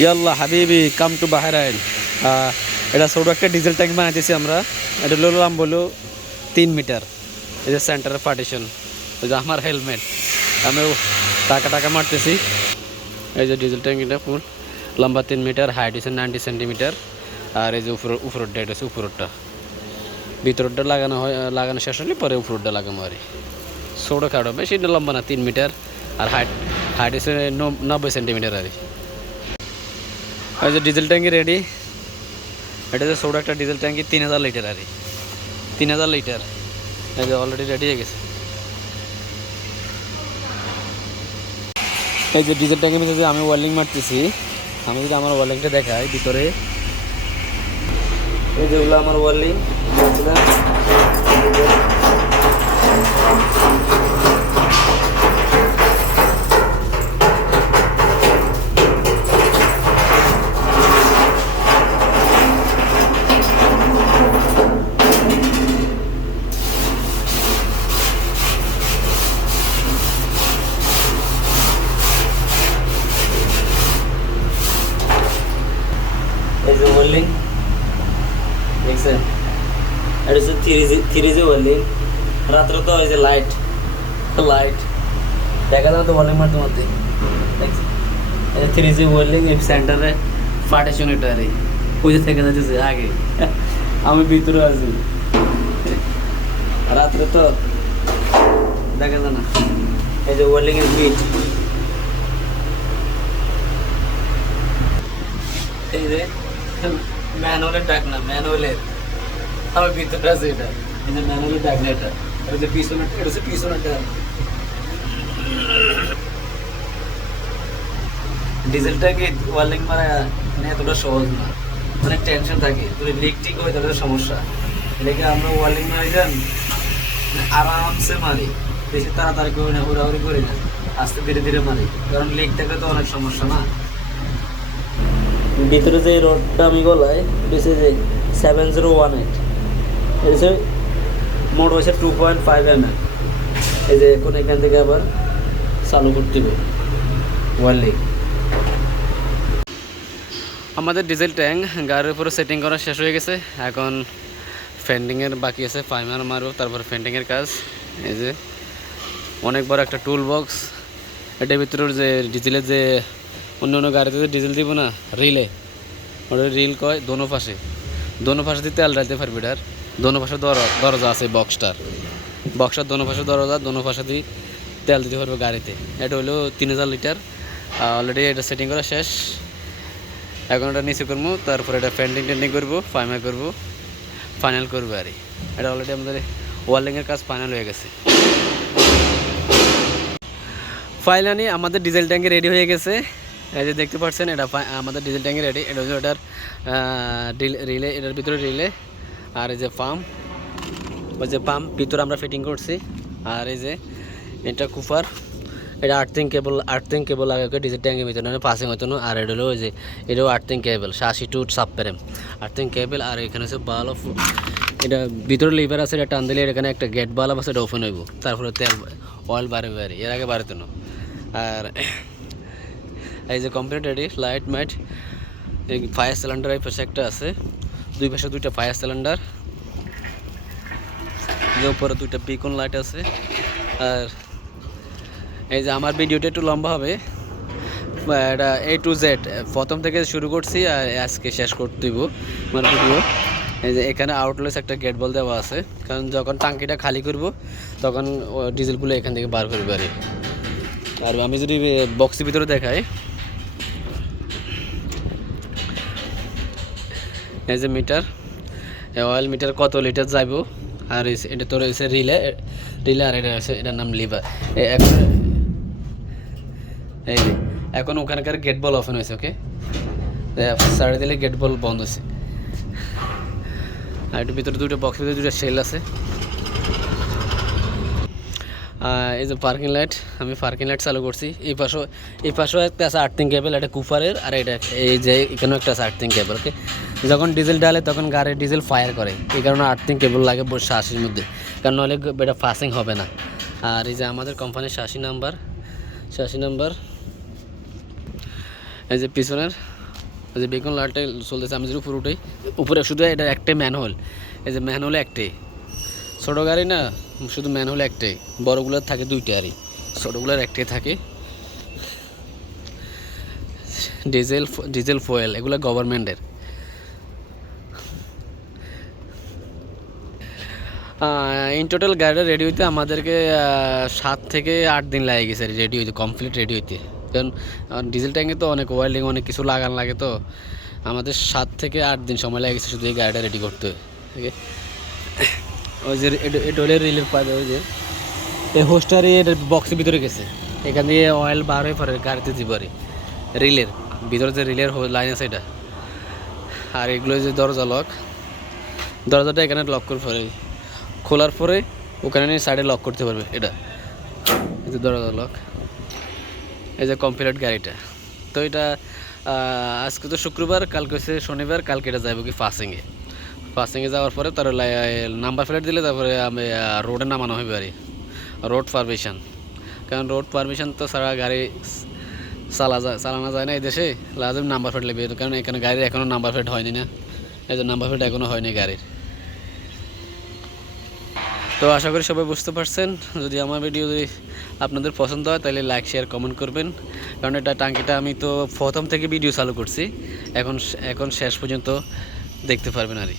ইয়াল্লাহ, হাবিবি, come to Bahrain. এটা ছোটো একটা ডিজেল ট্যাঙ্ক বানাইতেছি আমরা। এটা হলো লাম বলো তিন মিটার। এই যে সেন্টারের পার্টিশন। এই যে আমার হেলমেট। আমি টাকা টাকা মারতেছি। এই যে ডিজেল ট্যাঙ্ক এটা ফুল। লম্বা তিন মিটার, হাইট হচ্ছে নাইনটি সেন্টিমিটার। আর এই যে উপর উপরেরটা এটা হচ্ছে উপরেরটা। ভিতরটা লাগানো হয় লাগানো শেষ হলে পরে উপরেরটা লাগানো আর ছোটো খাটো বেশি লম্বা না, তিন মিটার। আর হাইট হাইট হচ্ছে নব্বই সেন্টিমিটার আর যে ডিজেল ট্যাঙ্কি রেডি এটা যে ছোটো একটা ডিজেল ট্যাঙ্কি তিন হাজার লিটার আর। তিন হাজার লিটার এই যে অলরেডি রেডি হয়ে গেছে। এই যে ডিজেল ট্যাঙ্কের ভিতরে যে আমি ওয়েল্ডিং মারতেছি, আমি যদি আমার ওয়েল্ডিংটা দেখাই ভিতরে। এই যেগুলো আমার ওয়েল্ডিং যে ওয়েল্ডিং দেখছেন এটা হচ্ছে three G three G welding রাত্রে তো ওই যে লাইট লাইট দেখা যাবে তো ওয়েল্ডিং মারতে মারতে দেখছেন থ্রি জি ওয়েল্ডিং এই সেন্টারে পার্টিশন এটা আর। ওই থেকে যাচ্ছে আগে। আমি ভিতরে আছি। রাত্রে তো দেখা যায় না। এই যে ওয়েল্ডিং এর বিট এই যে ম্যানুয়ালের ডাক না, ম্যানুয়ালের। আমার আছে এটা। ম্যানুয়ালের ডাক না এটা। এটা হচ্ছে ডিজেলটাকে ওয়ার্লিং মারা এতটা সহজ না। অনেক টেনশন থাকে। যদি লিক টিক হয় তাহলে সমস্যা। এটাকে আমরা ওয়ার্লিং মারি যান আরামসে মারি। বেশি তাড়াতাড়ি করি না, হুড়াহুড়ি করি না। আস্তে ধীরে ধীরে মারি। কারণ লিক থাকলে তো অনেক সমস্যা না। ভিতরে যে রোডটা আমি গলায় বেশি যে সেভেন জিরো ওয়ান এইট এসে মোট হয়েছে two point five M M এই যে এখন এখান থেকে আবার চালু করতে হবে। ওয়ার্লিং আমাদের ডিজেল ট্যাঙ্ক গাড়ির উপরে সেটিং করা শেষ হয়ে গেছে। এখন ফেন্ডিংয়ের বাকি আছে ফাইমার মারবো তারপর ফেন্ডিংয়ের কাজ। এই যে অনেক বড় একটা টুল বক্স এটার ভিতরে যে ডিজেলের যে অন্য অন্য গাড়িতে যে ডিজেল দিব না রিলে ওটা রিল কয়, দোনো পাশে। দোনো পাশে দিয়ে তেল ডালতে পারবি এটার। দোনো পাশে দর- দরজা আছে বক্সটার বক্সটার দোনো পাশে দরজা, দোনো পাশে দিয়ে তেল দিতে পারবে গাড়িতে। এটা হলো তিন হাজার লিটার। অলরেডি এটা সেটিং করা শেষ। এখন এটা নিচে করব, তারপরে এটা পেন্টিং টেন্ডিং করব ফাইনাল করব ফাইনাল করব আর এটা অলরেডি আমাদের ওয়ার্লিংয়ের কাজ ফাইনাল হয়ে গেছে। ফাইনালি আমাদের ডিজেল ট্যাঙ্কি রেডি হয়ে গেছে। এই যে দেখতে পাচ্ছেন, এটা আমাদের ডিজেল ট্যাঙ্কি রেডি এটা হচ্ছে ওটার রিলে এটার ভিতরে রিলে। আর এই যে পাম্প ওই যে পাম্প ভিতরে আমরা ফিটিং করছি। আর এই যে এটা কুফার এটা আর্থিং কেবল আর্থিং কেবল লাগে ডিজেল ট্যাঙ্কের ভিতরে মানে পাসিং হতো না। আর এটা হলো ওই যে, এটাও আর্থিং কেবল আশি টু সাবপেরেম আর্থিং কেবল আর এখানে হচ্ছে অফ এটা ভিতরে লিভার আছে, এটা টান দিলে এখানে একটা গেট বাল্ব আছে, এটা ওপেন হইব। তারপরে তেল অয়েল বাড়ে, বাড়ি। এর আগে বাড়িত না। আর এই যে কমপ্লিট রেডি লাইট মাইট এই ফায়ার সিলিন্ডার এই পাশে একটা আছে। দুই পাশে দুইটা ফায়ার সিলিন্ডার যে উপরে দুইটা বিকন লাইট আছে। আর এই যে আমার ভিডিওটা একটু লম্বা হবে। এটা এ টু জেড প্রথম থেকে শুরু করছি আর আজকে শেষ করতে দিব। আমার ভিডিও। এই যে এখানে আউটলেস একটা গেট বল দেওয়া আছে। কারণ যখন টাঙ্কিটা খালি করব, তখন ডিজেলগুলো এখান থেকে বার করবে আর আর আমি যদি বক্সের ভিতরে দেখাই এই যে মিটার অয়েল মিটার কত লিটার যাইব? আর এটা তো রয়েছে রিলে রিলে আর এটা আছে এটার নাম লিভার এখন, এই যে, এখন ওখানকার গেট বল ওপেন হয়েছে ওকে সাড়ে দিলে গেট বল বন্ধ হয়েছে আর একটু ভিতরে দুটো বক্সের ভিতরে দুটো সেল আছে। এই যে পার্কিং লাইট আমি পার্কিং লাইট চালু করছি। এই পাশেও এই পাশেও একটা আছে আর্থিং কেবল এটা কুফারের, আর এটা এই যে এখানেও একটা আছে আর্থিং কেবল ওকে যখন ডিজেল ডালে তখন গাড়ির ডিজেল ফায়ার করে। এই কারণে আর্থিং কেবল লাগে বসে শাসির মধ্যে। কারণ নাহলে এটা ফাসিং হবে না। আর এই যে আমাদের কোম্পানির শাসি নাম্বার শাসি নাম্বার এই যে পিছনের ওই যে বেকন লাইটটা চলতেছে, আমি যদি উপরে উঠি, উপরে শুধু এটা একটাই ম্যানহোল এই যে ম্যানহোল একটাই। ছোটো গাড়ি না, শুধু ম্যানহোল একটাই, বড়গুলোর থাকে দুইটা আরই ছোটোগুলোর একটাই থাকে। ডিজেল ডিজেল ফুয়েল এগুলো গভর্নমেন্টের ইন টোটাল গাড়িটা রেডি হইতে আমাদেরকে সাত থেকে আট দিন লাগে গেছে রেডি হইতে কমপ্লিট রেডি হইতে। কারণ ডিজেল ট্যাঙ্কে তো অনেক ওয়েল্ডিং অনেক কিছু লাগান লাগে তো। আমাদের সাত থেকে আট দিন সময় লাগে গেছে শুধু এই গাড়িটা রেডি করতে। আছে ওই যে হলে রিলিফ পাবে ওই যে, এই হোস্টারই এর বক্সের ভিতরে গেছে। এখান দিয়ে অয়েল বার হয়ে পরে গাড়িতে দিবারে রিলের ভিতরে যে রিলের লাইন আছে এটা। আর এগুলো যে দরজা লক দরজাটা এখানে লক করে পরে, খোলার পরে ওখানে নিয়ে সাইডে লক করতে পারবে এটা। এই যে দরজা লক এই যে কমপ্লিট গাড়িটা। তো এটা আজকে তো শুক্রবার, কালকে হচ্ছে শনিবার, কালকে এটা যাব কি ফাসিংয়ে ফাসিংয়ে যাওয়ার পরে তার নাম্বার প্লেট দিলে তারপরে আমি রোডে নামানো হবে আর রোড পারমিশন কারণ রোড পারমিশন তো সারা গাড়ি চালা যায় চালানো যায় না এই দেশে। লাজম নাম্বার প্লেট লাগবে। কারণ এখানে গাড়ির এখনও নাম্বার প্লেট হয়নি না। এই যে নাম্বার প্লেট এখনও হয়নি গাড়ির। তো আশা করি সবাই বুঝতে পারছেন। যদি আমার ভিডিও যদি আপনাদের পছন্দ হয়, তাহলে লাইক শেয়ার কমেন্ট করবেন। কারণ এটা টাঙ্কিটা আমি তো প্রথম থেকে ভিডিও চালু করছি। এখন এখন শেষ পর্যন্ত দেখতে পারবেন আর